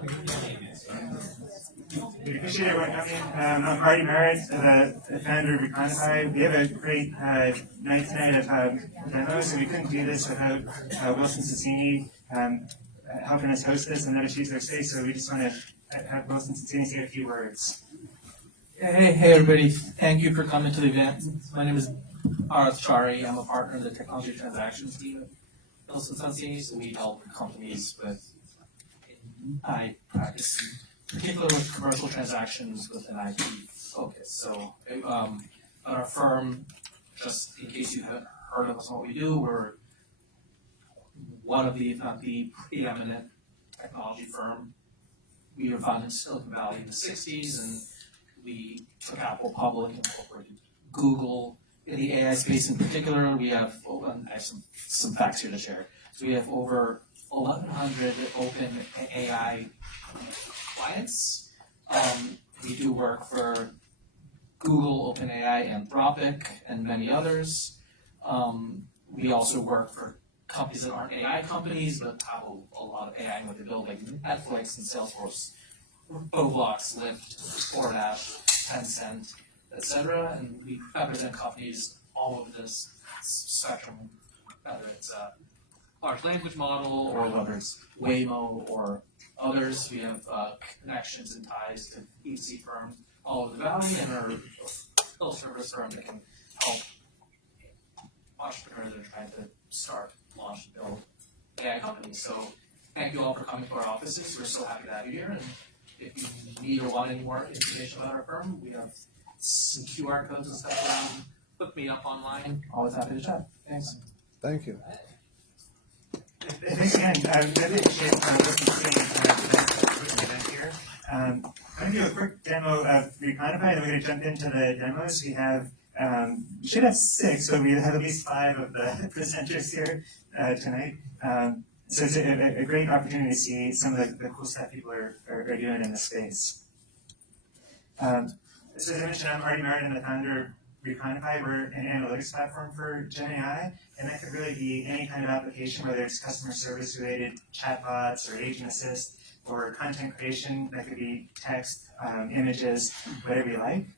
We appreciate everyone coming. I'm Marty Merritt, the founder of Reconify. We have a great night tonight of demos, and we couldn't do this without Wilson Sonsini helping us host this and let us use their space. So we just want to have Wilson Sonsini say a few words. Hey everybody, thank you for coming to the event. My name is Arath Chari. I'm a partner in the technology transactions team at Wilson Sonsini, so we help companies with, I practice particularly with commercial transactions with an IP focus. So at our firm, just in case you haven't heard of us and what we do, we're one of the, if not the preeminent technology firm. We were founded in Silicon Valley in the 60s, and we took Apple public, incorporated Google. In the AI space in particular, we have, I have some facts here to share. So we have over 1,100 open AI clients. We do work for Google, OpenAI, Anthropic, and many others. We also work for companies that aren't AI companies, but have a lot of AI in what they build, like Netflix and Salesforce, Roblox, Lyft, DoorDash, Tencent, etc. And we represent companies all over this spectrum, whether it's a large language model or whether it's Waymo or others. We have connections and ties to VC firms all over the valley, and are a full service firm that can help entrepreneurs that are trying to start, launch, and build AI companies. So thank you all for coming to our offices. We're so happy to have you here. And if you need or want any more information about our firm, we have some QR codes and stuff around. Look me up online. Always happy to chat. Thanks. Thank you. Thanks again. I really appreciate the event here. I'm going to do a quick demo of Reconify, and we're going to jump into the demos. We have, we should have 6, but we have at least 5 of the presenters here tonight. So it's a great opportunity to see some of the cool stuff people are doing in this space. So as I mentioned, I'm Marty Merritt, I'm the founder of Reconify. We're an analytics platform for Gen AI, and that could really be any kind of application, whether it's customer service related chatbots or agent assist, or content creation. That could be text, images, whatever you like.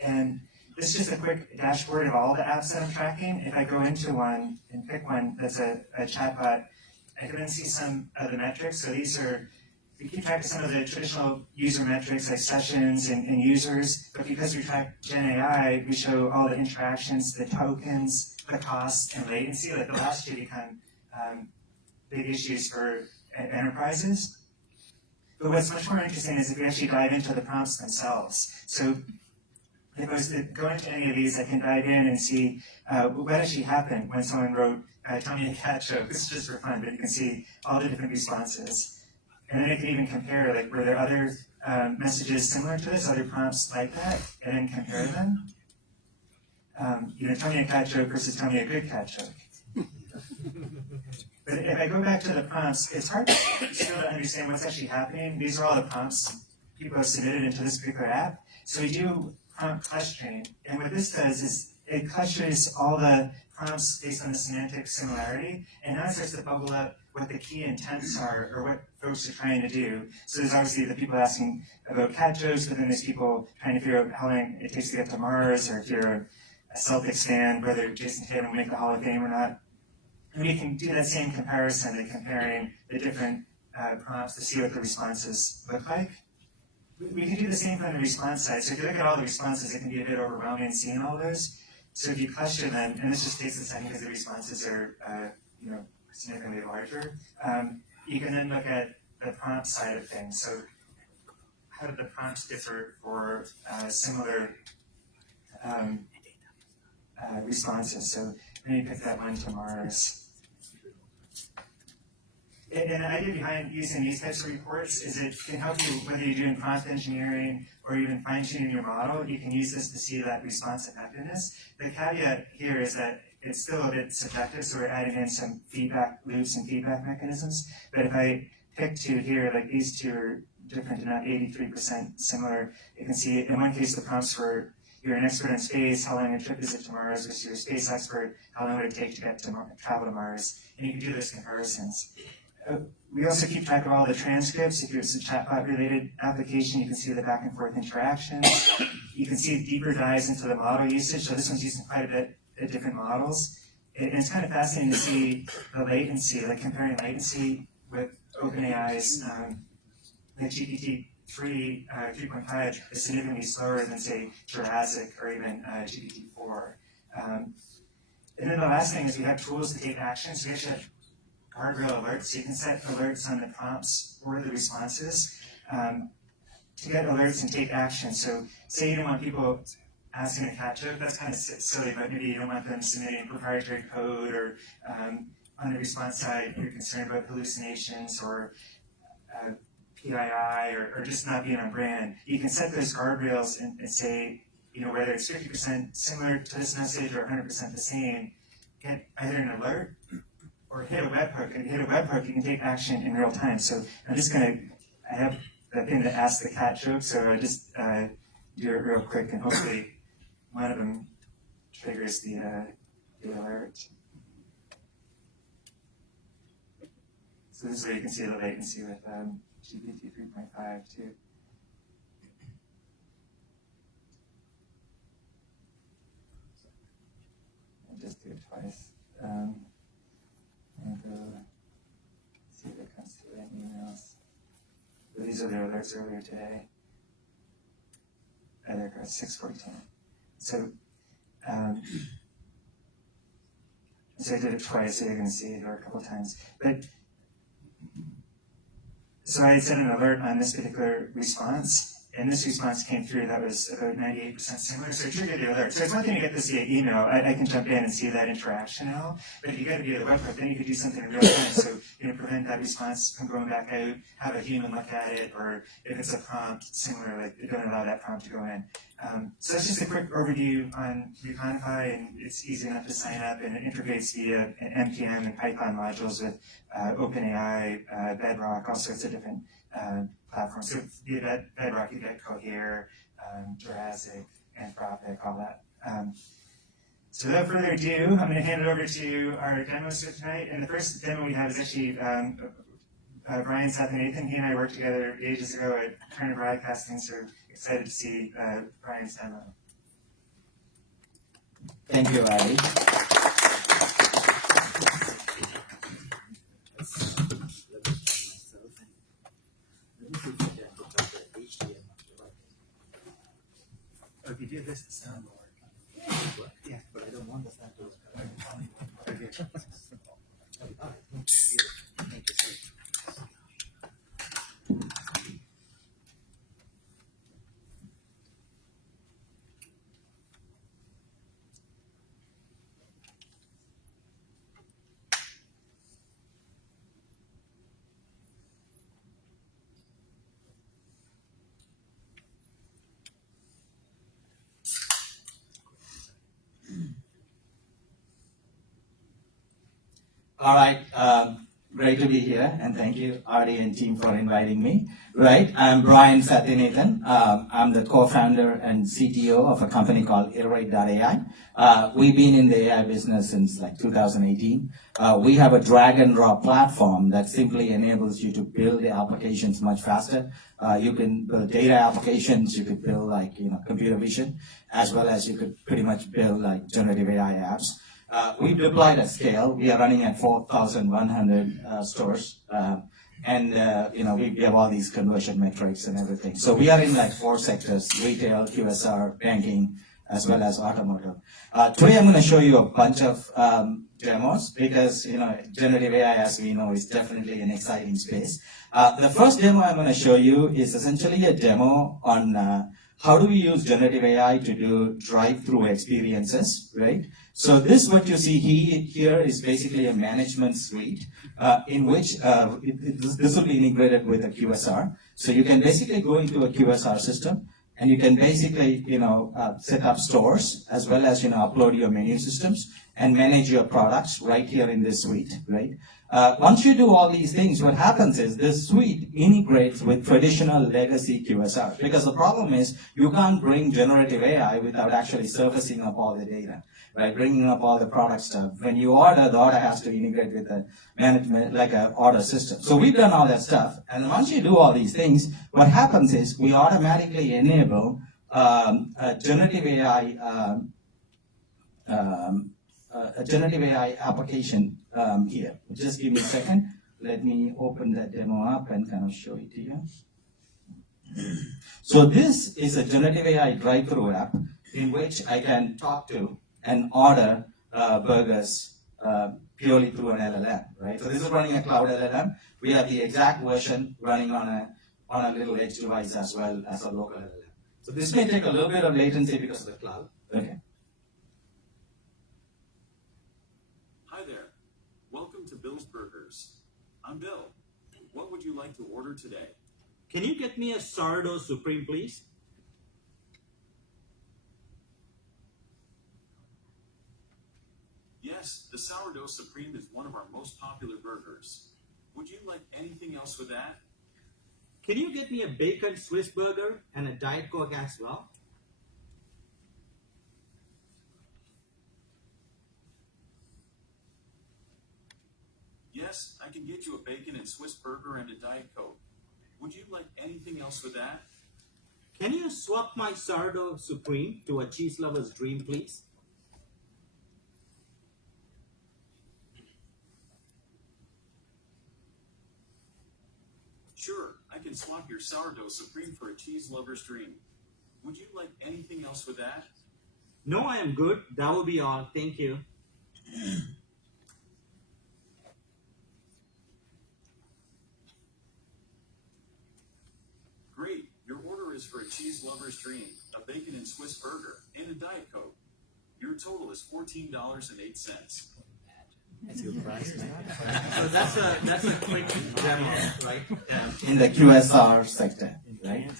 And this is just a quick dashboard of all the apps that I'm tracking. If I go into one and pick one that's a chatbot, I can then see some of the metrics. So these are, we keep track of some of the traditional user metrics like sessions and users, but because we track Gen AI, we show all the interactions, the tokens, the costs, and latency. Like the last two become big issues for enterprises. But what's much more interesting is if we actually dive into the prompts themselves. So if I was to go into any of these, I can dive in and see what actually happened when someone wrote, tell me a cat joke. This is just for fun, but you can see all the different responses. And then I can even compare, like, were there other messages similar to this, other prompts like that, and then compare them. Tell me a cat joke versus tell me a good cat joke. But if I go back to the prompts, it's hard to still understand what's actually happening. These are all the prompts people have submitted into this particular app. So we do prompt clustering, and what this does is it clusters all the prompts based on the semantic similarity, and now it starts to bubble up what the key intents are, or what folks are trying to do. So there's obviously the people asking about cat jokes, but then there's people trying to figure out how long it takes to get to Mars, or if you're a Celtics fan, whether Jason Tatum will make the Hall of Fame or not. And we can do that same comparison, like comparing the different prompts to see what the responses look like. We can do the same on the response side. So if you look at all the responses, it can be a bit overwhelming seeing all those. So if you cluster them, and this just takes a second because the responses are significantly larger, you can then look at the prompt side of things. So how do the prompts differ for similar responses? So let me pick that one to Mars. And the idea behind using these types of reports is it can help you, whether you're doing prompt engineering or even fine-tuning your model, you can use this to see that response effectiveness. The caveat here is that it's still a bit subjective, so we're adding in some feedback loops and feedback mechanisms. But if I pick 2 here, like these 2 are different and not 83% similar, you can see in one case the prompts were, you're an expert in space, how long a trip is it to Mars? If you're a space expert, how long would it take to get to travel to Mars? And you can do those comparisons. We also keep track of all the transcripts. If it's a chatbot related application, you can see the back and forth interactions. You can see deeper dives into the model usage. So this one's using quite a bit of different models. And it's kind of fascinating to see the latency, like comparing latency with OpenAI's like GPT-3, 3.5 is significantly slower than, say, Jurassic or even GPT-4. And then the last thing is we have tools to take action. So we actually have guardrail alerts. So you can set alerts on the prompts or the responses to get alerts and take action. So say you don't want people asking a cat joke, that's kind of silly, but maybe you don't want them submitting proprietary code, or on the response side, you're concerned about hallucinations or PII or just not being on brand. You can set those guardrails and say, whether it's 50% similar to this message or 100% the same, get either an alert or hit a webhook. And hit a webhook, you can take action in real time. So I have the thing to ask the cat joke, so I just do it real quick, and hopefully one of them triggers the alert. So this is where you can see the latency with GPT 3.5 too. I'll just do it twice. And go see if it comes through in emails. So these are the alerts earlier today. There goes 6:14. So I did it twice, so you're going to see it or a couple times. So I set an alert on this particular response, and this response came through that was about 98% similar, so it triggered the alert. So it's one thing to get this via email. I can jump in and see that interaction now, but if you got to be at the webhook, then you could do something in real time. So prevent that response from going back out, have a human look at it, or if it's a prompt, similarly, it don't allow that prompt to go in. So that's just a quick overview on Reconify, and it's easy enough to sign up, and it integrates via NPM and Python modules with OpenAI, Bedrock, all sorts of different platforms. So via Bedrock, you get Cohere, Jurassic, Anthropic, all that. So without further ado, I'm going to hand it over to our demos for tonight. And the first demo we have is actually Brian Sathanathan. He and I worked together ages ago at Turner Broadcasting, so excited to see Brian's demo. Thank you, Ali. If you do this, the sound will work. Yeah, but I don't want the sound to work. All right, great to be here, and thank you, Artie and team, for inviting me. Right, I'm Brian Sathanathan. I'm the co-founder and CTO of a company called Iterate.ai. We've been in the AI business since like 2018. We have a drag and drop platform that simply enables you to build the applications much faster. You can build data applications, you could build like computer vision, as well as you could pretty much build like generative AI apps. We've deployed at scale. We are running at 4,100 stores, and we have all these conversion metrics and everything. So we are in like 4 sectors: retail, QSR, banking, as well as automotive. Today I'm going to show you a bunch of demos because generative AI, as we know, is definitely an exciting space. The first demo I'm going to show you is essentially a demo on how do we use generative AI to do drive-through experiences, right? So this, what you see here is basically a management suite in which this will be integrated with a QSR. So you can basically go into a QSR system, and you can basically set up stores as well as upload your menu systems, and manage your products right here in this suite, right? Once you do all these things, what happens is this suite integrates with traditional legacy QSR, because the problem is you can't bring generative AI without actually surfacing up all the data, right? Bringing up all the product stuff. When you order, the order has to integrate with a management, like an order system. So we've done all that stuff. And once you do all these things, what happens is we automatically enable a generative AI application here. Just give me a second. Let me open that demo up and kind of show it to you. So this is a generative AI drive-through app in which I can talk to and order burgers purely through an LLM, right? So this is running a cloud LLM. We have the exact version running on a little edge device as well as a local LLM. So this may take a little bit of latency because of the cloud. Okay. Hi there. Welcome to Bill's Burgers. I'm Bill. What would you like to order today? Can you get me a sourdough supreme, please? Yes, the Sourdough Supreme is one of our most popular burgers. Would you like anything else with that? Can you get me a bacon Swiss burger and a Diet Coke as well? Yes, I can get you a bacon and Swiss burger and a Diet Coke. Would you like anything else with that? Can you swap my sourdough supreme to a cheese lover's dream, please? Sure, I can swap your Sourdough Supreme for a cheese lover's dream. Would you like anything else with that? No, I am good. That will be all. Thank you. Great, your order is for a cheese lover's dream, a bacon and Swiss burger, and a Diet Coke. Your total is $14.08. So that's a quick demo, right? In the QSR sector, right?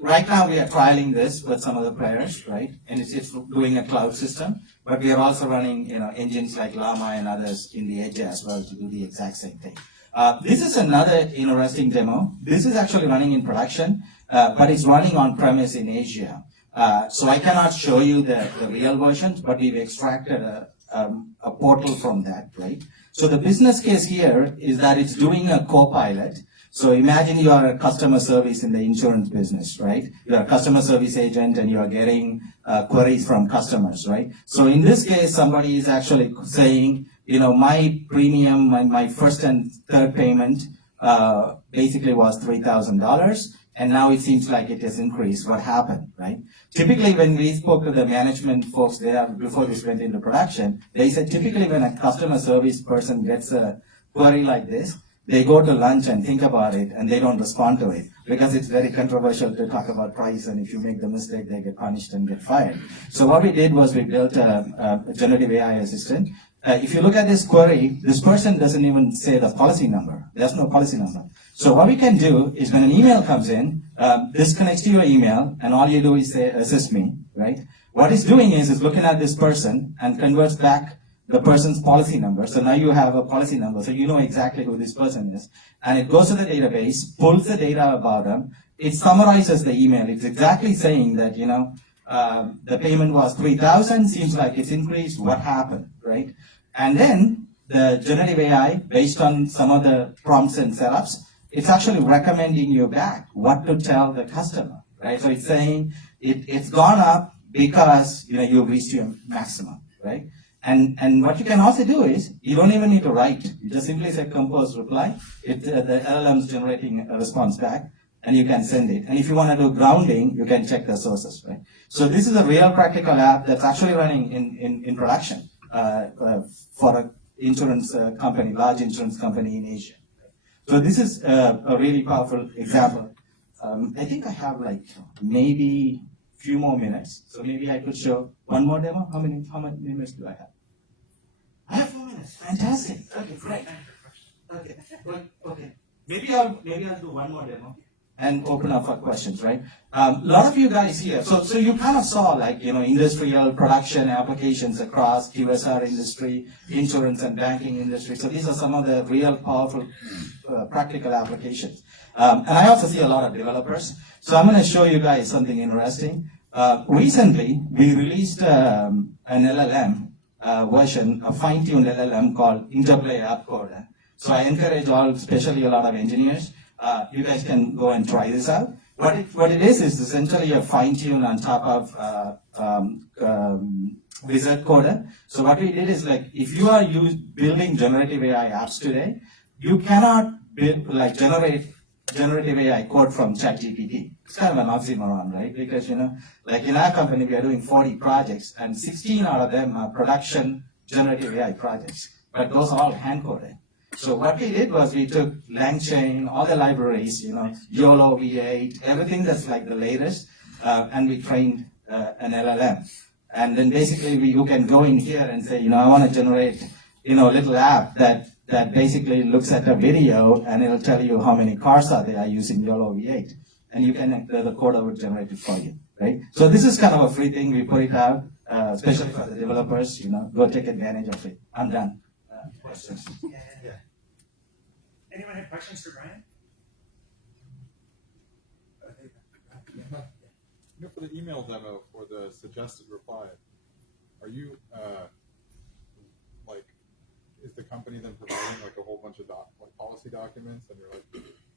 Right now we are trialing this with some of the players, right? And it's doing a cloud system, but we are also running, engines like Llama and others in the edge as well to do the exact same thing. This is another interesting demo. This is actually running in production, but it's running on premise in Asia. So I cannot show you the real versions, but we've extracted a portal from that, right? So the business case here is that it's doing a co-pilot. So imagine you are a customer service in the insurance business, right? You're a customer service agent and you are getting queries from customers, right? So in this case, somebody is actually saying, my premium, my first and third payment basically was $3,000. And now it seems like it has increased. What happened, right? Typically, when we spoke to the management folks there before this went into production, they said typically when a customer service person gets a query like this, they go to lunch and think about it, and they don't respond to it because it's very controversial to talk about price, and if you make the mistake, they get punished and get fired. So what we did was we built a generative AI assistant. If you look at this query, this person doesn't even say the policy number. There's no policy number. So what we can do is when an email comes in, this connects to your email, and all you do is say, assist me, right? What it's doing is looking at this person and converts back the person's policy number. So now you have a policy number, so you know exactly who this person is. And it goes to the database, pulls the data about them. It summarizes the email. It's exactly saying that, the payment was $3,000, seems like it's increased, what happened, right? And then the generative AI, based on some of the prompts and setups, it's actually recommending you back what to tell the customer, right? So it's saying it's gone up because, you've reached your maximum, right? And what you can also do is, you don't even need to write. You just simply say compose reply. The LLM's generating a response back, and you can send it. And if you want to do grounding, you can check the sources, right? So this is a real practical app that's actually running in production for an insurance company, large insurance company in Asia. So this is a really powerful example. I think I have maybe a few more minutes. So maybe I could show one more demo. How many minutes do I have? I have 4 minutes. Fantastic. Okay, great. Okay. Maybe I'll do one more demo. and open up for questions, right? A lot of you guys here, so you kind of saw like, industrial production applications across QSR industry, insurance and banking industry. So these are some of the real powerful practical applications. And I also see a lot of developers. So I'm going to show you guys something interesting. Recently, we released an LLM version, a fine-tuned LLM called Interplay App Coder. So I encourage all, especially a lot of engineers, you guys can go and try this out. What it is essentially a fine-tune on top of Wizard Coder. So what we did is like, if you are building generative AI apps today, you cannot build, generate generative AI code from ChatGPT. It's kind of an oxymoron, right? Because, like in our company, we are doing 40 projects, and 16 out of them are production generative AI projects. But those are all hand-coded. So what we did was we took LangChain, all the libraries, YOLO V8, everything that's like the latest, and we trained an LLM. And then basically you can go in here and say, I want to generate, a little app that basically looks at a video and it'll tell you how many cars are there using YOLO V8. And you can, the coder will generate it for you, right? So this is kind of a free thing. We put it out, especially for the developers, go take advantage of it. I'm done. Questions? Yeah. Anyone have questions for Brian? For the email demo for the suggested reply, are you is the company then providing like a whole bunch of policy documents and you're like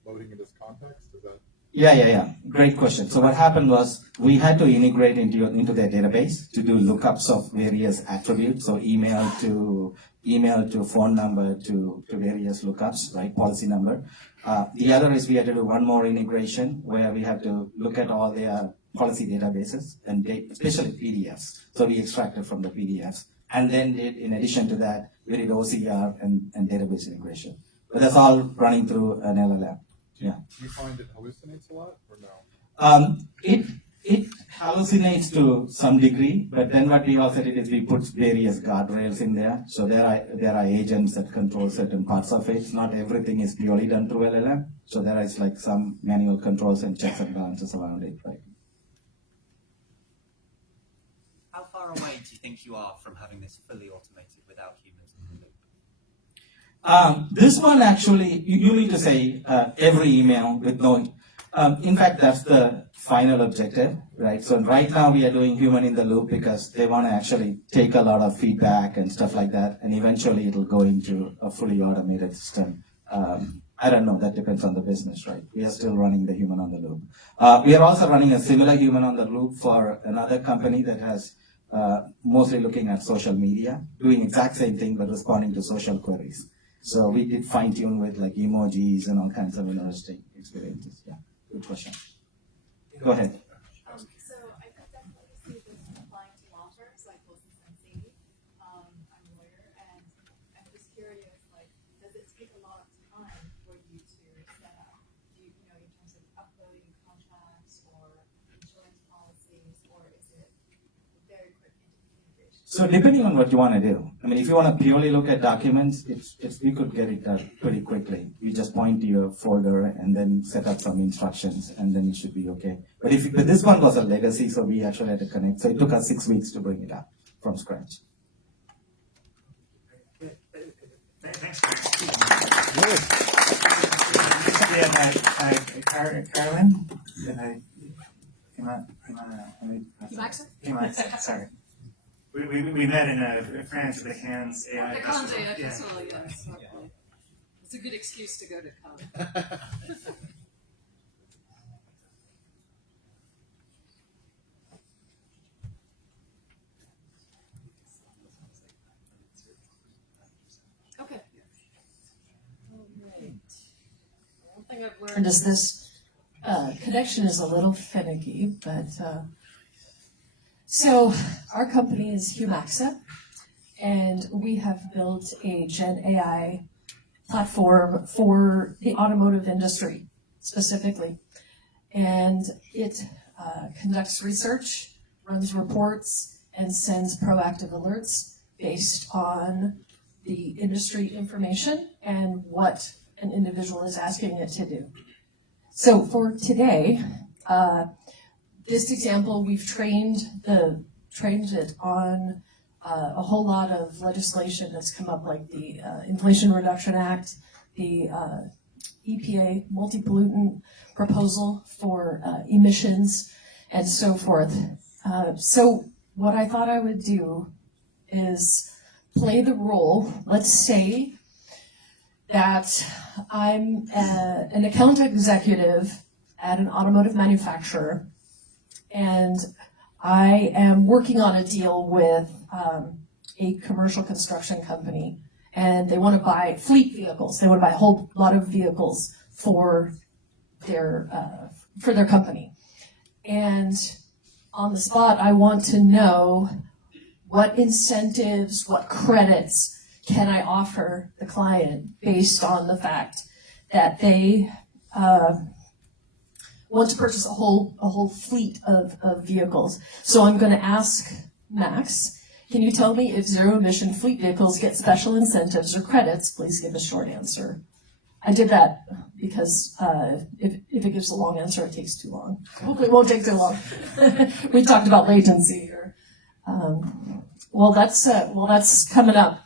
loading in this context? Is that? Yeah. Great question. So what happened was we had to integrate into their database to do lookups of various attributes. So email to phone number to various lookups, right? Policy number. The other is we had to do one more integration where we have to look at all their policy databases and especially PDFs. So we extracted from the PDFs. And then in addition to that, we did OCR and database integration. But that's all running through an LLM. Yeah. Do you find it hallucinates a lot or no? It hallucinates to some degree, but then what we also did is we put various guardrails in there. So there are agents that control certain parts of it. Not everything is purely done through LLM. So there is like some manual controls and checks and balances around it, right? How far away do you think you are from having this fully automated without humans in the loop? This one actually, you need to say every email with no. In fact, that's the final objective, right? So right now we are doing human in the loop because they want to actually take a lot of feedback and stuff like that, and eventually it'll go into a fully automated system. I don't know, that depends on the business, right? We are still running the human on the loop. We are also running a similar human on the loop for another company that has mostly looking at social media, doing exact same thing but responding to social queries. So we did fine tune with like emojis and all kinds of interesting experiences. Yeah, good question. Go ahead. So I could definitely see this applying to law firms like Wilson Sonsini. I'm a lawyer, and I'm just curious, like, does it take a lot of time for you to set up, in terms of uploading contracts or insurance policies, or is it very quick integration? So depending on what you want to do, I mean, if you want to purely look at documents, we could get it done pretty quickly. You just point to your folder and then set up some instructions, and then it should be okay. But this one was a legacy, so we actually had to connect. So it took us 6 weeks to bring it up from scratch. Thanks for Carolyn? Humaxa, sorry. We met in France at the Cannes AI Festival. Yes, hopefully. It's a good excuse to go to Cannes. Okay. All right. One thing I've learned is this connection is a little finicky, but so our company is Humaxa, and we have built a Gen AI platform for the automotive industry specifically. And it conducts research, runs reports, and sends proactive alerts based on the industry information and what an individual is asking it to do. So for today, this example, we've trained it on a whole lot of legislation that's come up, like the Inflation Reduction Act, the EPA multi-pollutant proposal for emissions, and so forth. So what I thought I would do is play the role. Let's say that I'm an account executive at an automotive manufacturer, and I am working on a deal with a commercial construction company, and they want to buy fleet vehicles. They want to buy a whole lot of vehicles for their company. And on the spot, I want to know what incentives, what credits can I offer the client based on the fact that they want to purchase a whole fleet of vehicles. So I'm going to ask Max, can you tell me if zero-emission fleet vehicles get special incentives or credits? Please give a short answer. I did that because if it gives a long answer, it takes too long. Hopefully it won't take too long. We talked about latency here. Well, that's coming up.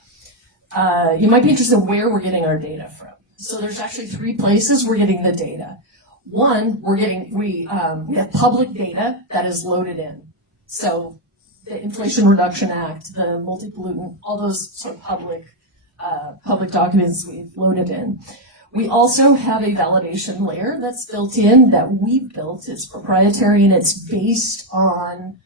You might be interested in where we're getting our data from. So there's actually 3 places we're getting the data. One, we have public data that is loaded in. So the Inflation Reduction Act, the multi-pollutant, all those sort of public documents we've loaded in. We also have a validation layer that's built in that we've built. It's proprietary and it's based on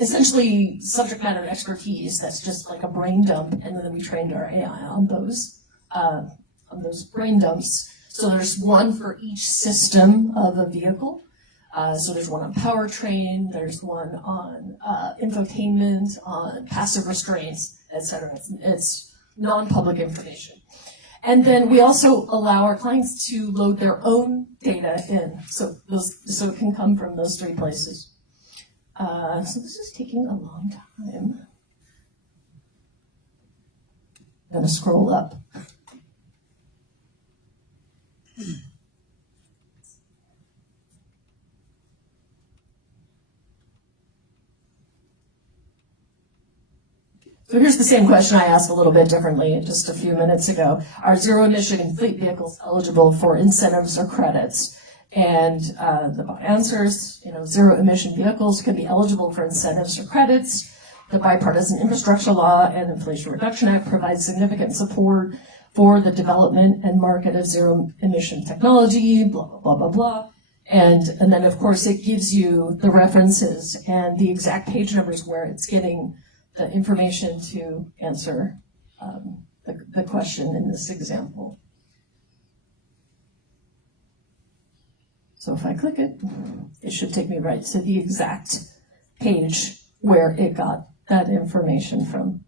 essentially subject matter expertise. That's just like a brain dump, and then we trained our AI on those brain dumps. So there's one for each system of a vehicle. So there's one on powertrain, there's one on infotainment, on passive restraints, etc. It's non-public information. And then we also allow our clients to load their own data in. So it can come from those 3 places. So this is taking a long time. I'm going to scroll up. So here's the same question I asked a little bit differently just a few minutes ago. Are zero-emission fleet vehicles eligible for incentives or credits? And the bot answers, zero-emission vehicles can be eligible for incentives or credits. The Bipartisan Infrastructure Law and Inflation Reduction Act provide significant support for the development and market of zero-emission technology, blah, blah, blah, blah, blah. And then, of course, it gives you the references and the exact page numbers where it's getting the information to answer the question in this example. So if I click it, it should take me right to the exact page where it got that information from.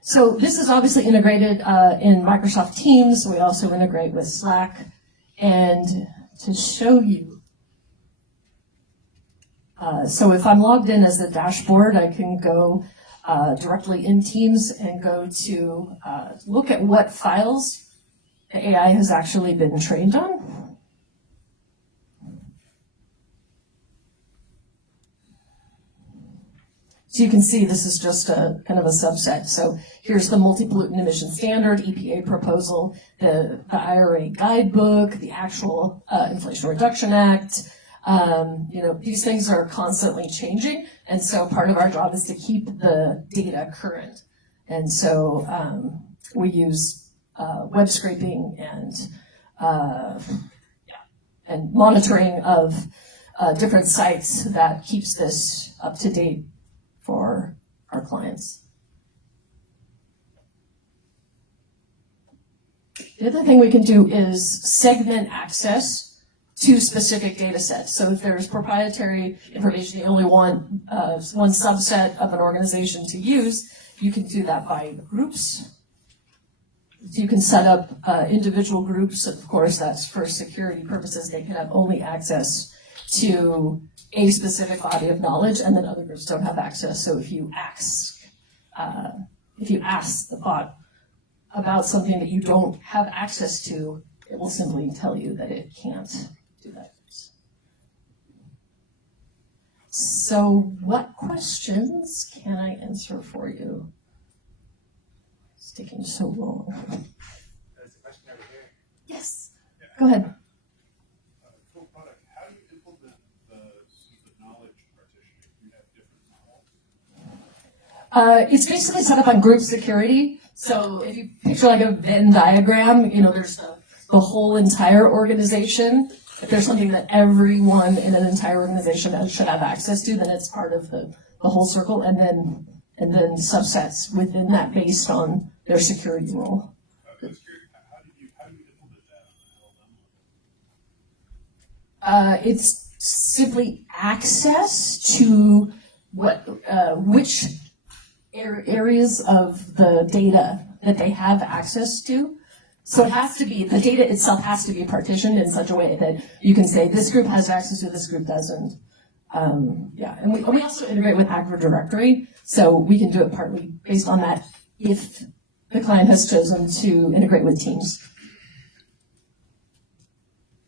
So this is obviously integrated in Microsoft Teams. We also integrate with Slack. And to show you, so if I'm logged in as the dashboard, I can go directly in Teams and go to look at what files the AI has actually been trained on. So you can see this is just a kind of a subset. So here's the multi-pollutant emission standard, EPA proposal, the IRA guidebook, the actual Inflation Reduction Act. These things are constantly changing, and so part of our job is to keep the data current. And so we use web scraping and monitoring of different sites that keeps this up to date for our clients. The other thing we can do is segment access to specific data sets. So if there's proprietary information you only want one subset of an organization to use, you can do that by groups. So you can set up individual groups. Of course, that's for security purposes. They can have only access to a specific body of knowledge, and then other groups don't have access. So if you ask if you ask the bot about something that you don't have access to, it will simply tell you that it can't do that. So what questions can I answer for you? It's taking so long. There's a question over here. Yes, go ahead. Cool product. How do you implement the knowledge partitioning? Do you have different models? It's basically set up on group security. So if you picture like a Venn diagram, there's the whole entire organization. If there's something that everyone in an entire organization should have access to, then it's part of the whole circle, and then subsets within that based on their security role. I was curious, how do you implement that on the LLM? It's simply access to which areas of the data that they have access to. So it has to be, the data itself has to be partitioned in such a way that you can say this group has access to, this group doesn't. And we also integrate with Active Directory, so we can do it partly based on that if the client has chosen to integrate with Teams.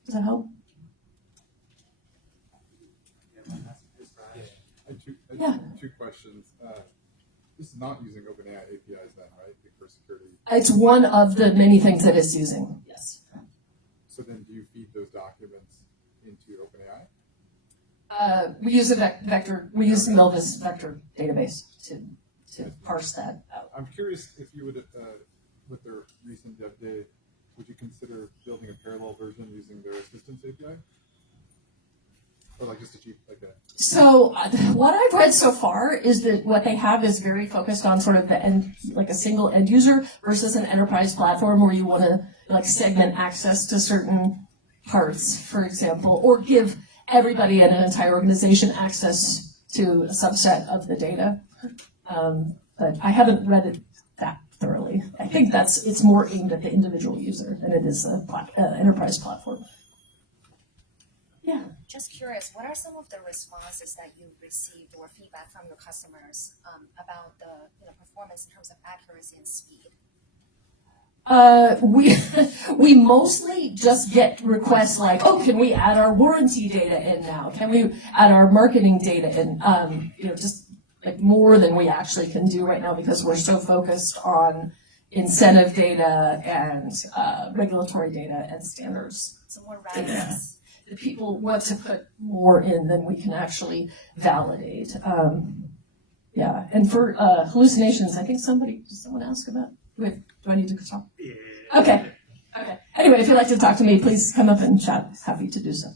Does that help? I have two questions. This is not using OpenAI APIs then, right? For security. It's one of the many things that it's using, yes. So then do you feed those documents into OpenAI? We use a vector, we use the Milvus vector database to parse that out. I'm curious if you would, with their recent dev day, would you consider building a parallel version using their assistance API? Or like just a cheap, like that? So what I've read so far is that what they have is very focused on sort of the end, like a single end user versus an enterprise platform where you want to like segment access to certain parts, for example, or give everybody in an entire organization access to a subset of the data. But I haven't read it that thoroughly. I think it's more aimed at the individual user than it is an enterprise platform. Yeah. Just curious, what are some of the responses that you received or feedback from your customers about the performance in terms of accuracy and speed? We mostly just get requests like, oh, can we add our warranty data in now? Can we add our marketing data in? Just like more than we actually can do right now because we're so focused on incentive data and regulatory data and standards. So more readiness. The people want to put more in than we can actually validate. And for hallucinations, I think did someone ask about? Wait, do I need to talk? Yeah. Okay. Anyway, if you'd like to talk to me, please come up and chat. Happy to do so.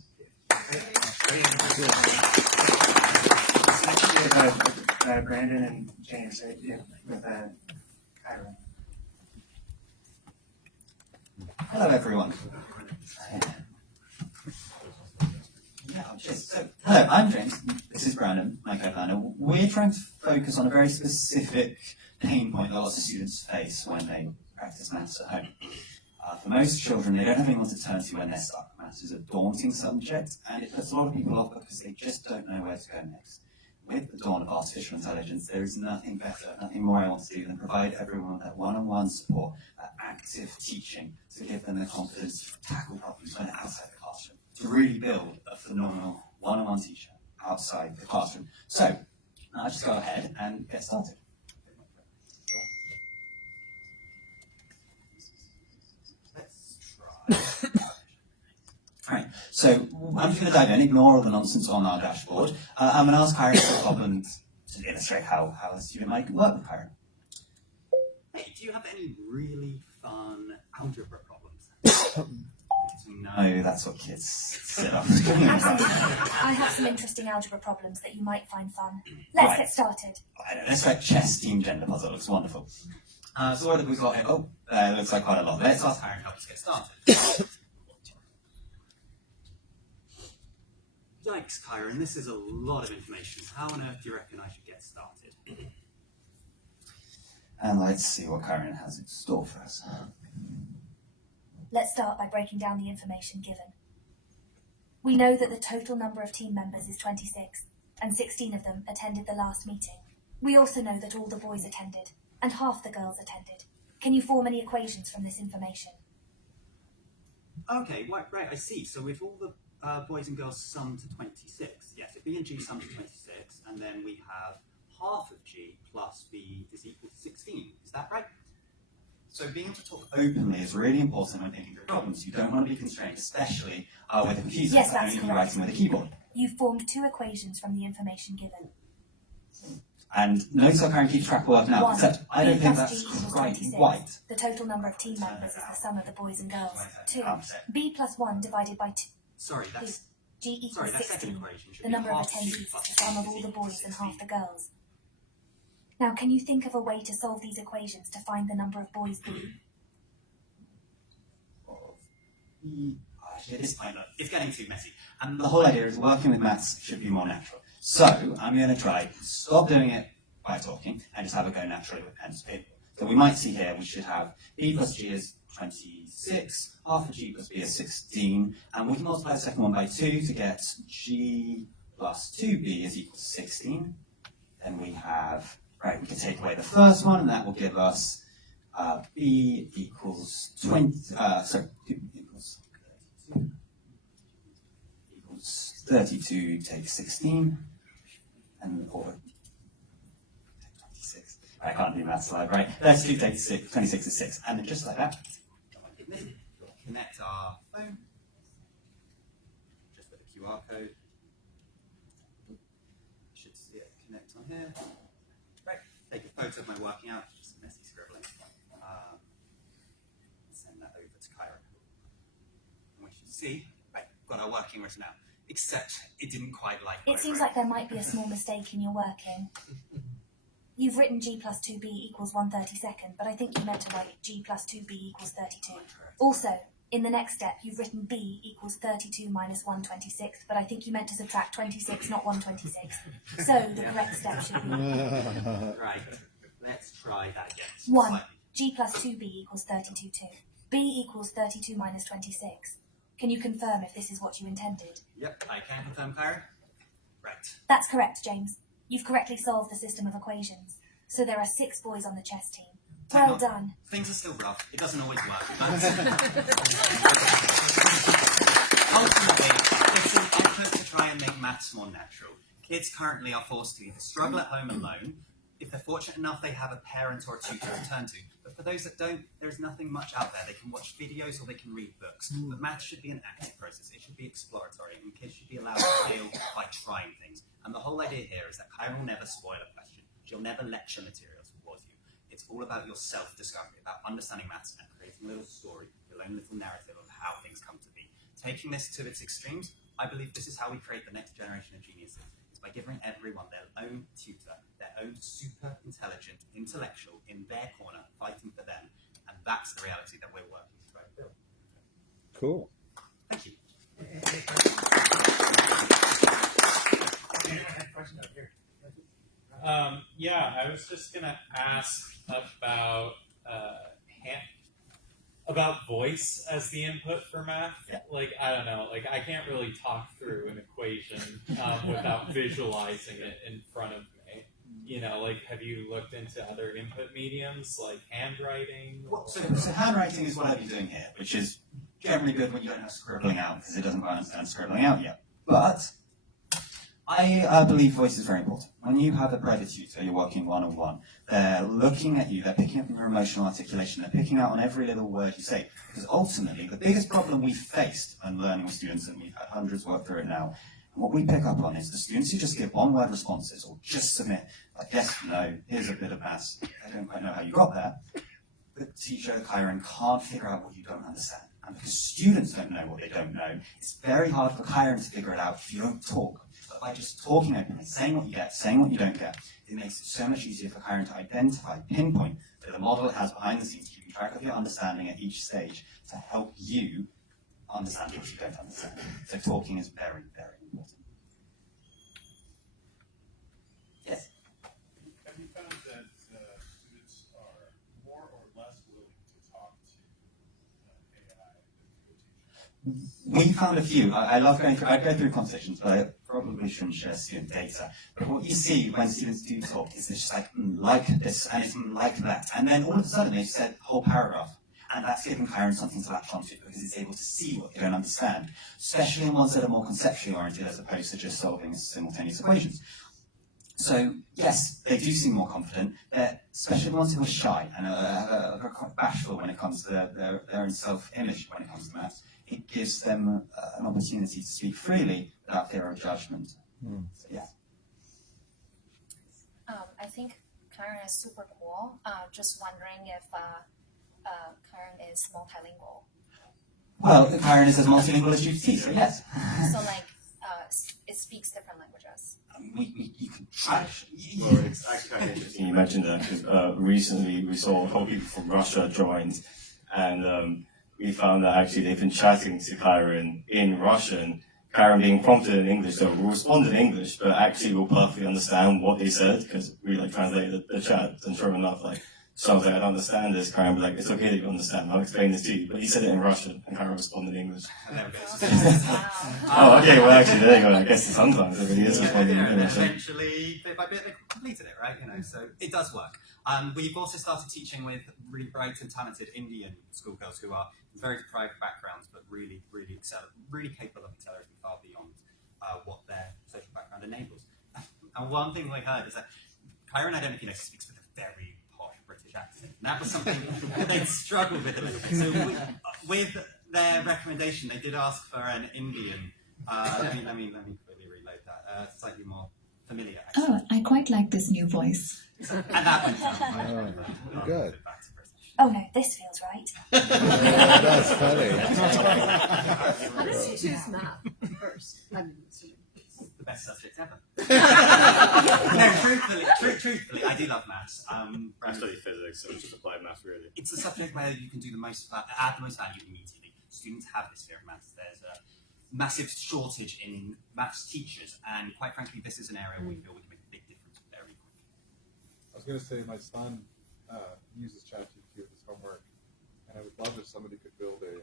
Brandon and James with Chiron. Hello, everyone. Hello, I'm James. This is Brandon, my co-founder. We're trying to focus on a very specific pain point that lots of students face when they practice maths at home. For most children, they don't have anyone to turn to when they're stuck. Maths is a daunting subject, and it puts a lot of people off because they just don't know where to go next. With the dawn of artificial intelligence, there is nothing better, nothing more I want to do than provide everyone with that one-on-one support, that active teaching to give them the confidence to tackle problems when they're outside the classroom, to really build a phenomenal one-on-one teacher outside the classroom. So, I'll just go ahead and get started. Let's try. Alright, so I'm just going to dive in, ignore all the nonsense on our dashboard. I'm going to ask Chiron a problem to illustrate how a student might work with Chiron. Hey, do you have any really fun algebra problems? No, that's what kids sit up. I have some interesting algebra problems that you might find fun. Let's get started. Let's try chess team gender puzzle. Looks wonderful. So what have we got here? Oh, looks like quite a lot. Let's ask Chiron to help us get started. Yikes, Chiron, this is a lot of information. How on earth do you reckon I should get started? And let's see what Chiron has in store for us. Let's start by breaking down the information given. We know that the total number of team members is 26, and 16 of them attended the last meeting. We also know that all the boys attended. and half the girls attended. Can you form any equations from this information? Okay, right, I see. So if all the boys and girls sum to 26, yes, if B and G sum to 26, and then we have half of G plus B is equal to 16. Is that right? So being able to talk openly is really important when thinking through problems. You don't want to be constrained, especially with a computer Yes, that that's only be correct. writing with a keyboard. You've formed two equations from the information given. And notice how Karen keeps track of work now, 1. except I don't B think plus that's G equals quite 26. right. The total number of team members is the sum of the boys and girls. 2. Can't say. B plus 1 divided by 2. Sorry, that's G equals that second 16. equation should The be number of half G attendees is plus the sum of B all is the equal to boys and 16. half the girls. Now, can you think of a way to solve these equations to find the number of boys B? It's getting too messy. And The whole idea is working with maths should be more natural. So I'm going to try stop doing it by talking and just have it go naturally with pen to paper. So we might see here we should have B plus G is 26, half of G plus B is 16, and we can multiply the second one by 2 to get G plus 2B is equal to 16. Then we have, right, we can take away the first one, and that will give us B equals 20, equals 32, take 16, and or take 26. I can't do maths live, right? 32 take 26 is 6, and then just like that, connect our phone, just with a QR code. Should see it connect on here. Right, take a photo of my working out, just messy scribbling. Send that over to Chiron. And we should see, right, got our working written out. Except it didn't quite like what It I seems wrote. like there might be a small mistake in your working. You've written G plus 2B equals 1/32, but I think you meant to write G plus 2B equals 32. Also, in the next step, you've written B equals 32 minus 1/26, but I think you meant to subtract 26, not 1/26. So the correct step should be Right, let's try that again. 1. Slightly. G plus 2B equals 32 2. B equals 32 minus 26. Can you confirm if this is what you intended? Yep, I can confirm, Chiron. Right. That's correct, James. You've correctly solved the system of equations. So there are 6 boys on the chess team. Well done. Things are still rough. It doesn't always work, but ultimately, it's an effort to try and make maths more natural. Kids currently are forced to either struggle at home alone. If they're fortunate enough, they have a parent or a tutor to turn to. But for those that don't, there's nothing much out there. They can watch videos or they can read books. But maths should be an active process. It should be exploratory, and kids should be allowed to feel by trying things. And the whole idea here is that Chiron will never spoil a question. She'll never lecture materials towards you. It's all about your self-discovery, about understanding maths and creating a little story, your own little narrative of how things come to be. Taking this to its extremes, I believe this is how we create the next generation of geniuses. It's by giving everyone their own tutor, their own super intelligent intellectual in their corner, fighting for them. And that's the reality that we're working to try to build. Cool. Thank you. Yeah, I was just gonna ask about voice as the input for math. Yeah. Like, I don't know, like I can't really talk through an equation without visualizing it in front of me. You know, like, have you looked into other input mediums like handwriting? So handwriting is what I've been doing here, which is generally good when you don't have scribbling out, because it doesn't quite understand scribbling out yet. But I believe voice is very important. When you have a private tutor, you're working one-on-one, they're looking at you, they're picking up your emotional articulation, they're picking out on every little word you say. Because ultimately, the biggest problem we've faced when learning with students, and we've had hundreds work through it now, and what we pick up on is the students who just give one-word responses or just submit, like, yes, no, here's a bit of maths, I don't quite know how you got there. The teacher, the Chiron, can't figure out what you don't understand. And because students don't know what they don't know, it's very hard for Chiron to figure it out if you don't talk. But by just talking openly, saying what you get, saying what you don't get, it makes it so much easier for Chiron to identify, pinpoint the model it has behind the scenes, keeping track of your understanding at each stage to help you understand what you don't understand. So talking is very, very important. Yes? Have you found that students are more or less willing to talk to AI than to a teacher? we found a few. I love going through, I go through conversations, but I probably shouldn't share student data. But what you see when students do talk is it's just like this, and it's like that. And then all of a sudden they've said a whole paragraph. And that's giving Chiron something to latch onto because it's able to see what they don't understand, especially in ones that are more conceptually oriented as opposed to just solving simultaneous equations. So yes, they do seem more confident, especially the ones who are shy and are quite bashful when it comes to their own self-image when it comes to maths. It gives them an opportunity to speak freely without fear of judgment. So, yeah. I think Chiron is super cool. Just wondering if Chiron is multilingual. Well, Chiron is as multilingual as GPT, so yes. So like, it speaks different languages. You can try. Well, it's actually kind of interesting you mentioned that because recently we saw a couple people from Russia joined, and we found that actually they've been chatting to Chiron in Russian. Chiron being prompted in English, so we'll respond in English, but actually we'll perfectly understand what they said because we translated the chat, and sure enough, sounds like I don't understand this. Chiron was like, it's okay that you understand, I'll explain this to you. But he said it in Russian, and Chiron responded in English. Oh, okay, well actually, there you go. I guess sometimes it really is responding in English. Eventually, bit by bit, they completed it, right? So it does work. We've also started teaching with really bright and talented Indian schoolgirls who are very deprived backgrounds, but really capable of accelerating far beyond what their social background enables. And one thing we heard is that Chiron, I don't know if you know, speaks with a very posh British accent. And that was something they'd struggled with a little bit. So with their recommendation, they did ask for an Indian. Let me quickly reload that. Slightly more familiar accent. Oh, I quite like this new voice. And that went down. Good. Oh no, this feels right. That's funny. How does he choose math first? The best subject ever. No, truthfully, I do love maths. I study physics, so it's just applied maths really. It's a subject where you can do add the most value immediately. Students have this fear of maths. There's a massive shortage in maths teachers, and quite frankly, this is an area where we feel we can make a big difference very quickly. I was going to say my son uses ChatGPT with his homework, and I would love if somebody could build a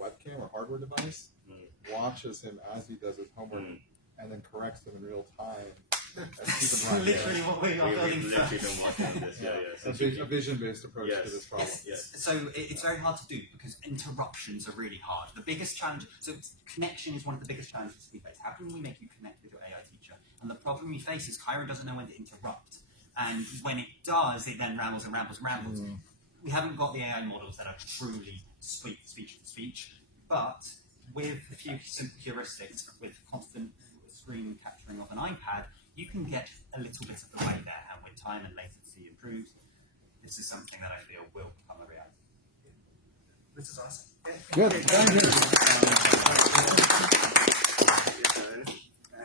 webcam or hardware device, watches him as he does his homework, and then corrects them in real time. Literally what we are building. A vision-based approach to this problem. So it's very hard to do because interruptions are really hard. The biggest challenge, so connection is one of the biggest challenges we face. How can we make you connect with your AI teacher? And the problem we face is Chiron doesn't know when to interrupt. And when it does, it then rambles and rambles and rambles. We haven't got the AI models that are truly speech-to-speech, but with a few simple heuristics, with constant screen capturing of an iPad, you can get a little bit of the way there, and with time and latency improves, this is something that I feel will become a reality. This is awesome. Good. Thank you.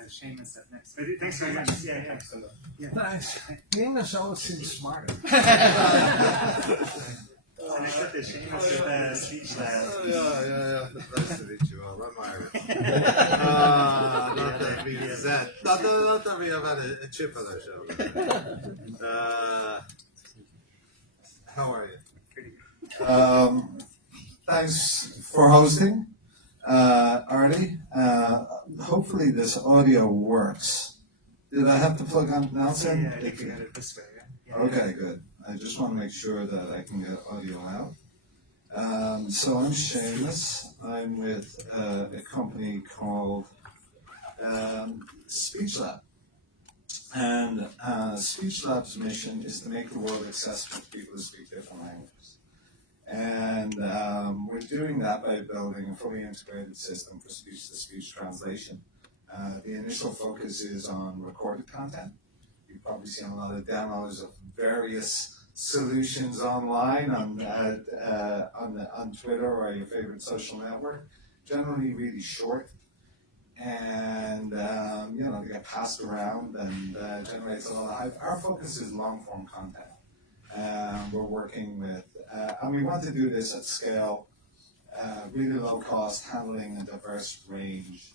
Seamus up next. Thanks very much. Yeah. Nice. Seamus always seems smart. So next up is Seamus with Speechlab. Yeah. Nice to meet you all. I'm Irish. Not that being sad. Not that we have had a chip on our show. How are you? Thanks for hosting, Artie. Hopefully this audio works. Did I have to plug anything else in? Yeah, I think we got it this way. Yeah. Okay, good. I just want to make sure that I can get audio out. So I'm Seamus. I'm with a company called Speechlab. And Speechlab's mission is to make the world accessible to people who speak different languages. And we're doing that by building a fully integrated system for speech-to-speech translation. The initial focus is on recorded content. You've probably seen a lot of demos of various solutions online on Twitter or your favorite social network. Generally really short, and they get passed around and generates a lot of hype. Our focus is long-form content. We're working with, and we want to do this at scale, really low cost, handling a diverse range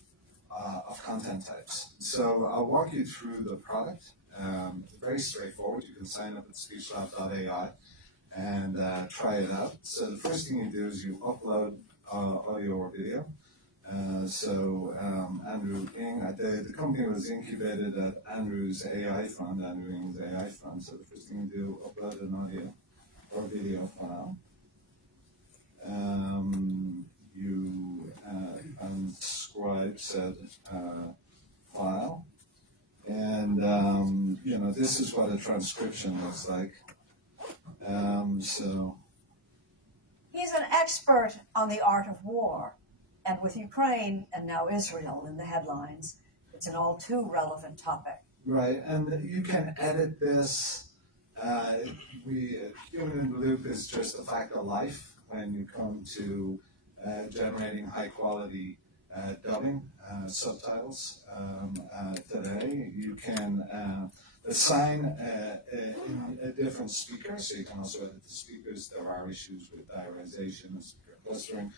of content types. So I'll walk you through the product. It's very straightforward. You can sign up at Speechlab.ai and try it out. So the first thing you do is you upload audio or video. So Andrew Ng, the company was incubated at Andrew's AI fund, Andrew Ng's AI fund. So the first thing you do, upload an audio or video file. You transcribe said file. And, this is what a transcription looks like. He's an expert on the art of war. And with Ukraine and now Israel in the headlines, it's an all too relevant topic. Right, and you can edit this. Human in the Loop is just a fact of life when you come to generating high quality dubbing, subtitles. Today, you can assign a different speaker, so you can also edit the speakers. There are issues with diarization and speaker clustering.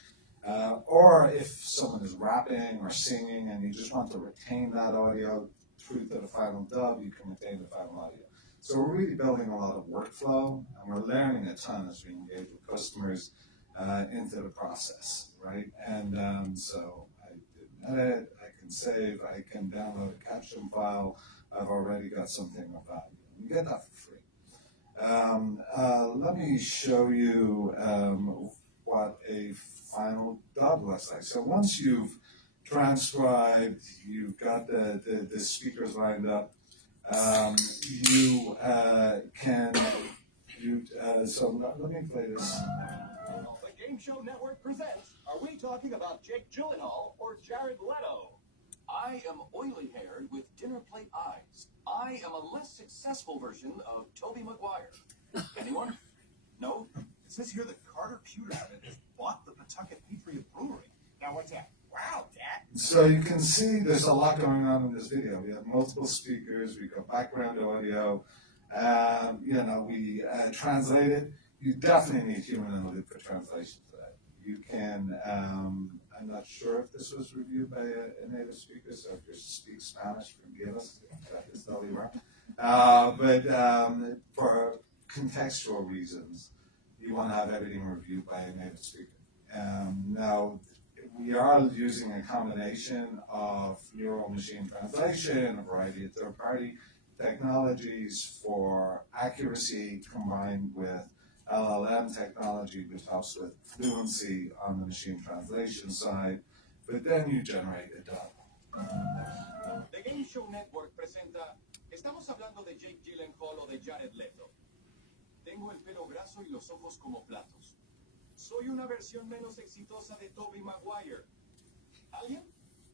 Or if someone is rapping or singing and you just want to retain that audio through to the final dub, you can retain the final audio. So we're really building a lot of workflow, and we're learning a ton as we engage with customers into the process, right? And so I did edit, I can save, I can download a caption file. I've already got something of value. You get that for free. Let me show you what a final dub looks like. So once you've transcribed, you've got the speakers lined up, so let me play this. The Game Show Network presents, are we talking about Jake Gyllenhaal or Jared Leto? I am oily-haired with dinner plate eyes. I am a less successful version of Tobey Maguire. Anyone? No? It says here that Carter Pewterman has bought the Pawtucket Patriot Brewery. Now what's that? Wow, Dad! So you can see there's a lot going on in this video. We have multiple speakers, we got background audio, we translate it. You definitely need human in the loop for translation today. You can, I'm not sure if this was reviewed by a native speaker, so if you speak Spanish, forgive us, that is totally wrong. But for contextual reasons, you want to have everything reviewed by a native speaker. Now, we are using a combination of neural machine translation, a variety of third-party technologies for accuracy combined with LLM technology, which helps with fluency on the machine translation side, but then you generate a dub. The Game Show Network presenta, estamos hablando de Jake Gyllenhaal o de Jared Leto. Tengo el pelo graso y los ojos como platos. Soy una versión menos exitosa de Tobey Maguire. ¿Alguien?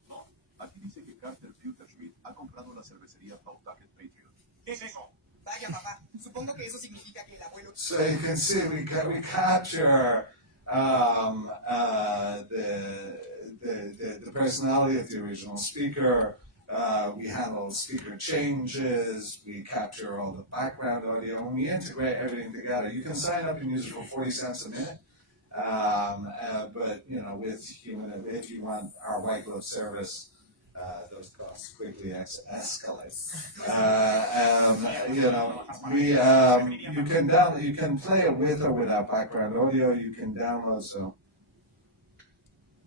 No. Aquí dice que Carter Pewterman ha comprado la cervecería Pawtucket Patriot. ¿Qué es eso? Vaya, papá. Supongo que eso significa que el abuelo... So you can see we capture the personality of the original speaker. We handle speaker changes. We capture all the background audio, and we integrate everything together. You can sign up and use it for 40 cents a minute. But with human, if you want our white glove service, those costs quickly escalate. You can play it with or without background audio. You can download so.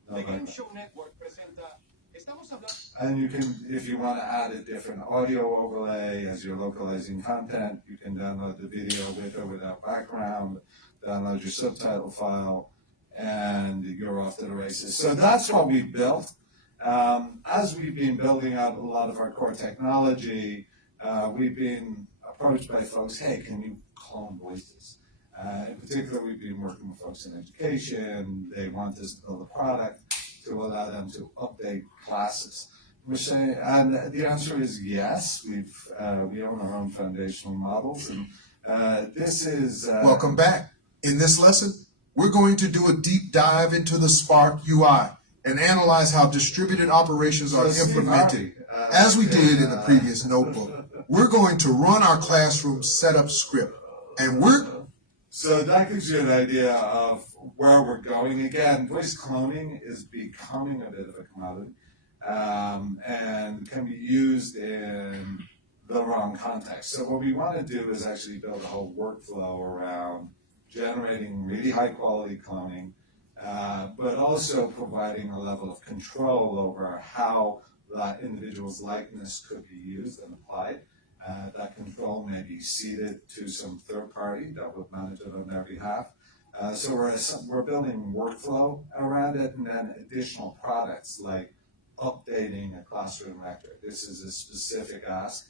The Game Show Network presenta, estamos hablando. And you can, if you want to add a different audio overlay as you're localizing content, you can download the video with or without background. Download your subtitle file, and you're off to the races. So that's what we built. As we've been building out a lot of our core technology, we've been approached by folks, hey, can you clone voices? In particular, we've been working with folks in education. They want us to build a product to allow them to update classes. We're saying, and the answer is yes. We own our own foundational models, and this is... Welcome back. In this lesson, we're going to do a deep dive into the Spark UI and analyze how distributed operations are implemented. As we did in the previous notebook, we're going to run our classroom setup script, and So that gives you an idea of where we're going. Again, voice cloning is becoming a bit of a commodity and can be used in the wrong context. So what we want to do is actually build a whole workflow around generating really high quality cloning but also providing a level of control over how that individual's likeness could be used and applied. That control may be ceded to some third party that would manage it on their behalf. So we're building workflow around it, and then additional products like updating a classroom record. This is a specific ask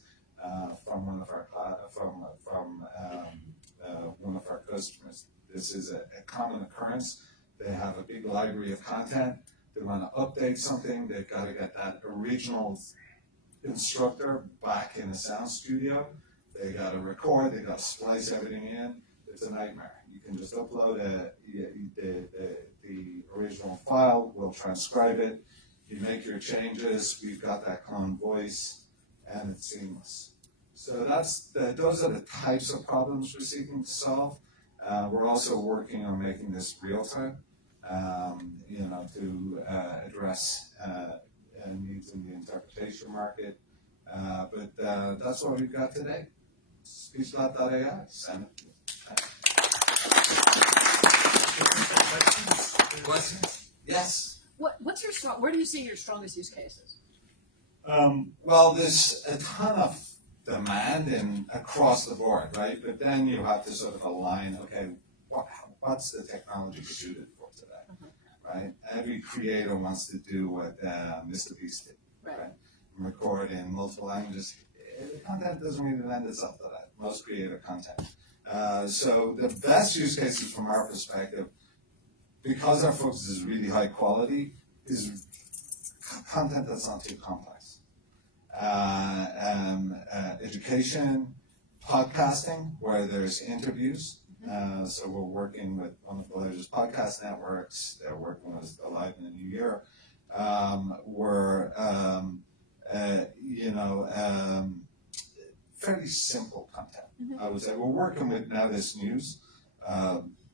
from one of our one of our customers. This is a common occurrence. They have a big library of content. They want to update something. They've got to get that original instructor back in a sound studio. They got to record. They got to splice everything in. It's a nightmare. You can just upload the original file. We'll transcribe it. You make your changes. We've got that clone voice, and it's seamless. So those are the types of problems we're seeking to solve. We're also working on making this real time, to address needs in the interpretation market. But that's what we've got today. Speechlab.ai. Questions? Yes. What's your where do you see your strongest use cases? Well, there's a ton of demand across the board, right? But then you have to sort of align, okay, what's the technology suited for today, right? Every creator wants to do what Mr. Beast did, right? And record in multiple languages. The content doesn't really lend itself to that, most creator content. So the best use cases from our perspective, because our focus is really high quality, is content that's not too complex. Education, podcasting, where there's interviews. So we're working with one of the largest podcast networks. They're working with Alive in the New Year. We're, fairly simple content. I would say we're working with Now This News.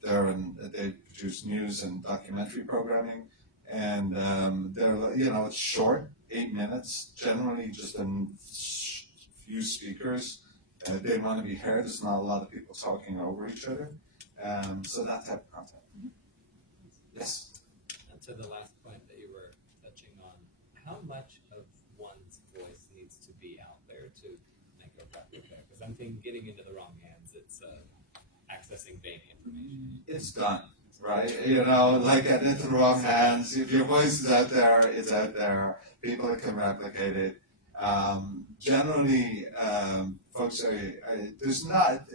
They produce news and documentary programming, and it's short, 8 minutes, generally just a few speakers. They want to be heard. There's not a lot of people talking over each other. So that type of content. Yes. And to the last point that you were touching on, how much of one's voice needs to be out there to make a replica? Because I'm thinking getting into the wrong hands, it's accessing vague information. It's done, right? Get into the wrong hands. If your voice is out there, it's out there. People can replicate it. Generally, folks there's not,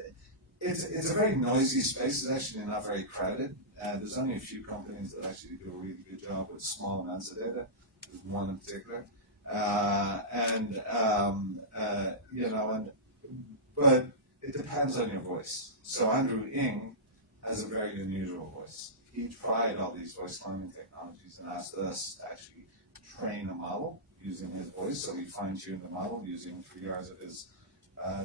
it's a very noisy space. It's actually not very crowded. There's only a few companies that actually do a really good job with small amounts of data. There's one in particular. But it depends on your voice. So Andrew Ng has a very unusual voice. He tried all these voice cloning technologies and asked us to actually train a model using his voice. So we fine-tuned the model using 3 hours of his,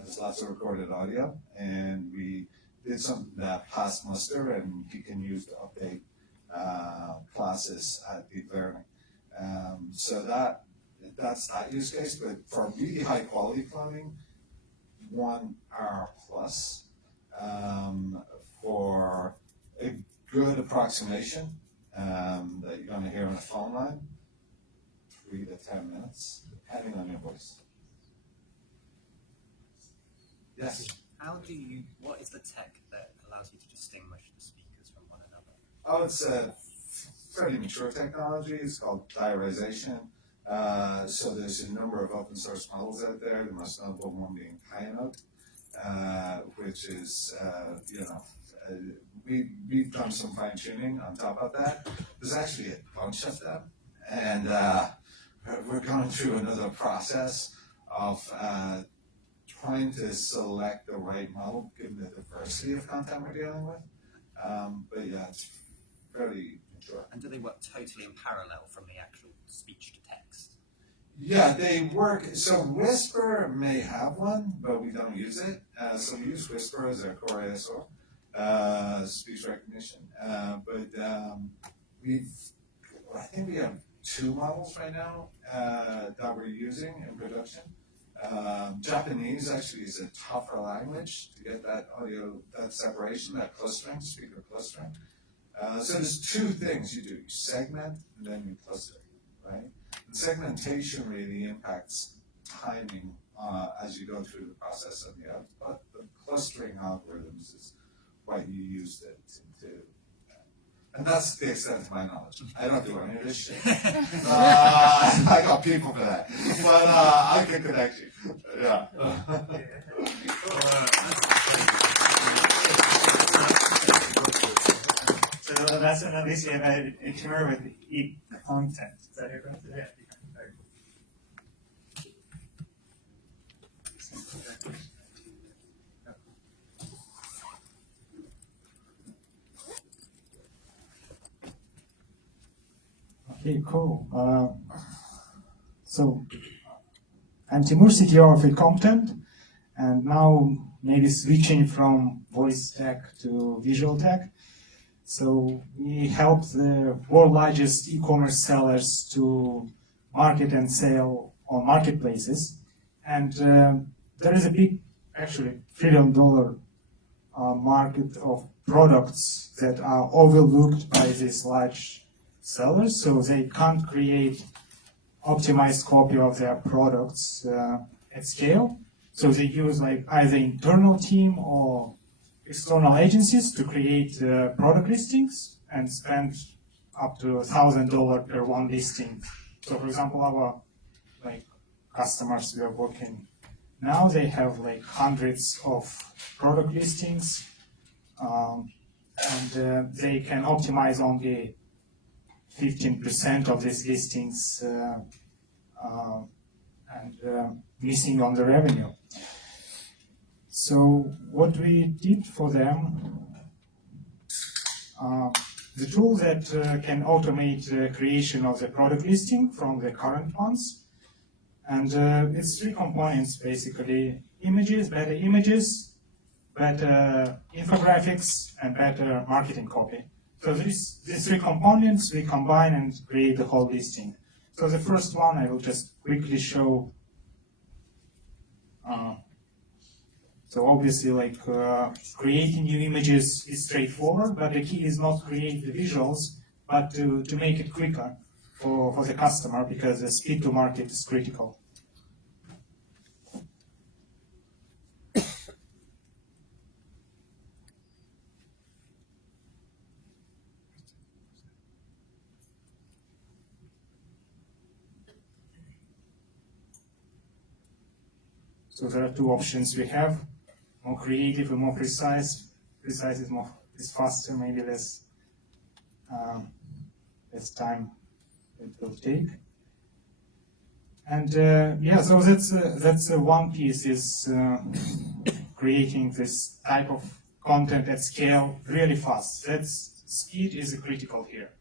there's lots of recorded audio, and we did something that passed muster, and he can use to update classes at deep learning. So that's that use case, but for really high quality cloning, 1 hour plus for a good approximation that you're going to hear on a phone line, 3 to 10 minutes, depending on your voice. Yes? What is the tech that allows you to distinguish the speakers from one another? Oh, it's a fairly mature technology. It's called diarization. So there's a number of open source models out there, the most notable one being Chiron, which is, we've done some fine tuning on top of that. There's actually a bunch of them, and we're going through another process of trying to select the right model given the diversity of content we're dealing with. But yeah, it's fairly mature. And do they work totally in parallel from the actual speech to text? Yeah, they work. So Whisper may have one, but we don't use it. So we use Whisper as our core ASO, speech recognition. I think we have 2 models right now that we're using in production. Japanese actually is a tougher language to get that audio, that separation, that clustering, speaker clustering. So there's two things you do. You segment and then you cluster, right? And segmentation really impacts timing as you go through the process of the output. But the clustering algorithms is what you use it to do. And that's the extent of my knowledge. I don't do any of this shit. I got people for that. But I can connect you. Yeah. So the last but not least, we have a camera with Ecomtent. Is that your question? Yeah. Okay, cool. So I'm Timur, CTO of Ecomtent, and now maybe switching from voice tech to visual tech. So we help the world's largest e-commerce sellers to market and sell on marketplaces. And there is a big, actually, $1 trillion market of products that are overlooked by these large sellers, so they can't create optimized copy of their products at scale. So they use like either internal team or external agencies to create product listings and spend up to $1,000 per one listing. So for example, our like customers we are working now, they have like hundreds of product listings, and they can optimize only 15% of these listings and missing on the revenue. So what we did for them, the tool that can automate creation of the product listing from the current ones, and it's three components basically: images, better infographics, and better marketing copy. So these three components we combine and create the whole listing. So the first one I will just quickly show. So obviously, like creating new images is straightforward, but the key is not create the visuals, but to make it quicker for the customer, because the speed to market is critical. So there are two options we have: more creative and more precise. Precise is faster, maybe less time it will take. And yeah, so that's one piece is creating this type of content at scale really fast. Speed is critical here.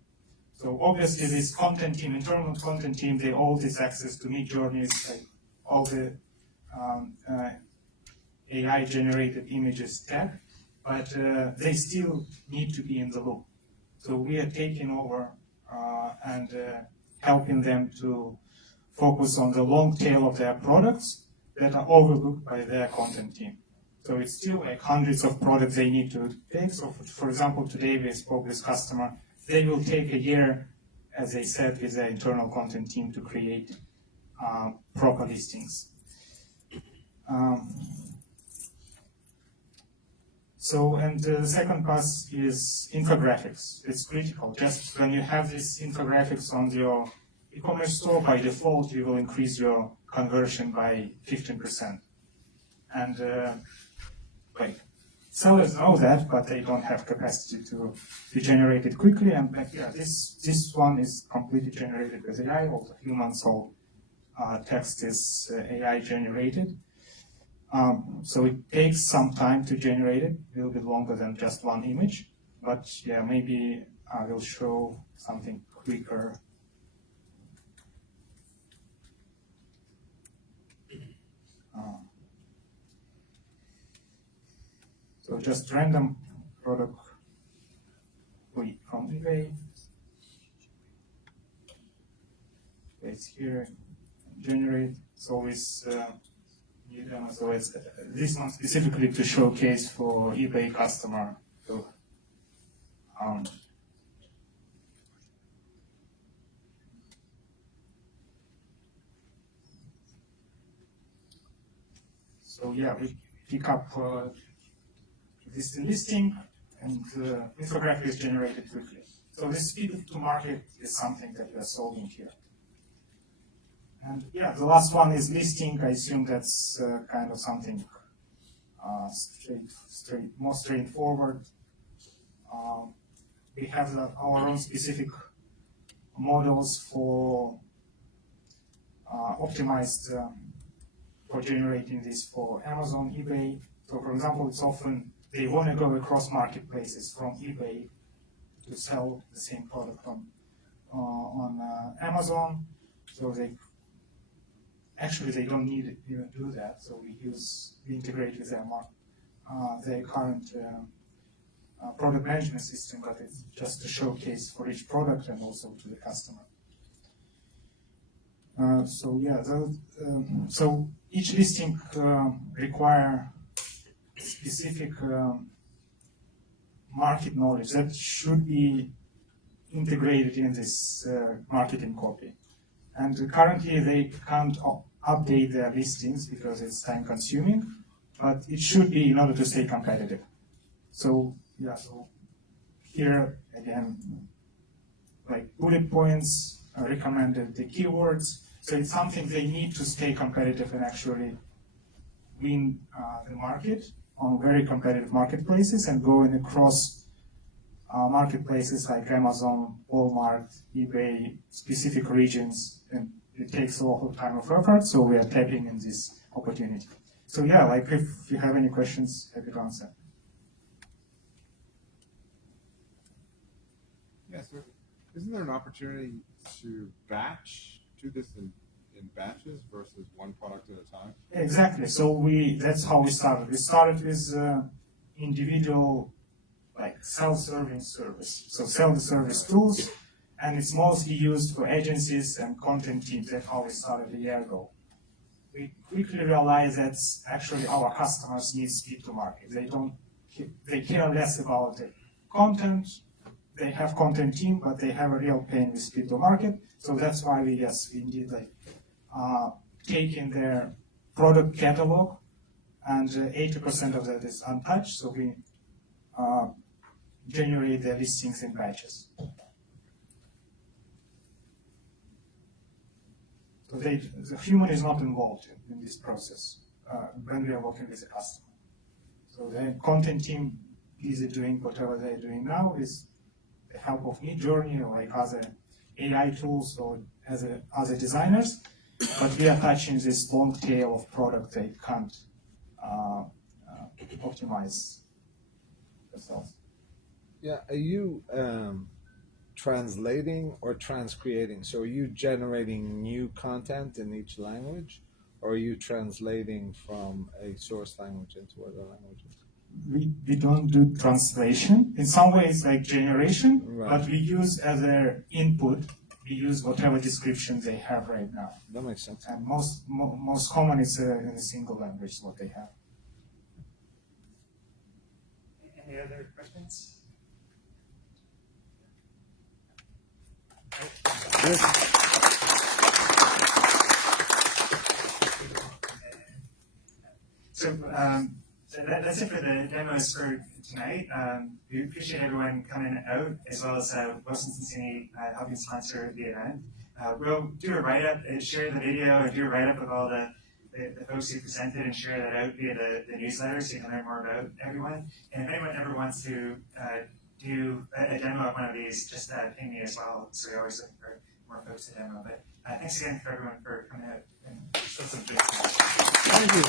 So obviously this content team, internal content team, they all this access to Midjourneys, like all the AI-generated images tag, but they still need to be in the loop. So we are taking over and helping them to focus on the long tail of their products that are overlooked by their content team. So it's still like hundreds of products they need to take. So for example, today we spoke with customer. They will take a year, as they said, with their internal content team to create proper listings. And the second pass is infographics. It's critical. Just when you have these infographics on your e-commerce store, by default, you will increase your conversion by 15%. And like sellers know that, but they don't have capacity to generate it quickly. And yeah, this one is completely generated with AI. All the humans, all text is AI generated. So it takes some time to generate it, a little bit longer than just one image. But yeah, maybe I will show something quicker. So just random product from eBay. It's here, generate. It's always new demo. So it's this one specifically to showcase for eBay customer. So So yeah, we pick up this listing, and infographic is generated quickly. So this speed to market is something that we are solving here. And yeah, the last one is listing. I assume that's kind of something more straightforward. We have our own specific models for optimized for generating this for Amazon, eBay. So for example, it's often they want to go across marketplaces from eBay to sell the same product on Amazon. So they don't need to even do that. So we integrate with their current product management system, but it's just a showcase for each product and also to the customer. So each listing require specific market knowledge that should be integrated in this marketing copy. And currently they can't update their listings because it's time consuming, but it should be in order to stay competitive. So yeah, so here again, like bullet points, recommended the keywords. So it's something they need to stay competitive and actually win the market on very competitive marketplaces and going across marketplaces like Amazon, Walmart, eBay, specific regions, and it takes a lot of time of effort, so we are tapping in this opportunity. So yeah, like if you have any questions, happy to answer. Yes, isn't there an opportunity to do this in batches versus one product at a time? Exactly. So that's how we started. We started with individual, like self-serving service. So self-service tools, and it's mostly used for agencies and content teams. That's how we started a year ago. We quickly realized that actually our customers need speed to market. They care less about the content. They have content team, but they have a real pain with speed to market. So that's why we indeed take in their product catalog, and 80% of that is untouched. So we generate the listings in batches. So the human is not involved in this process when we are working with the customer. So the content team is doing whatever they're doing now is the help of Midjourney or like other AI tools or as other designers, but we are touching this long tail of product they can't optimize themselves. Yeah, are you translating or transcreating? So are you generating new content in each language, or are you translating from a source language into other languages? We don't do translation. In some ways, like generation, Right. but we use as their input, we use whatever description they have right now. That makes sense. And most common is in a single language what they have. Any other questions? So that's it for the demos for tonight. We appreciate everyone coming out, as well as Wilson Sonsini helping sponsor the event. We'll do a write-up, share the video, and do a write-up of all the folks who presented and share that out via the newsletter so you can learn more about everyone. And if anyone ever wants to do a demo of one of these, just ping me as well. So we're always looking for more folks to demo. But thanks again for everyone for coming out and show some good. Thank you.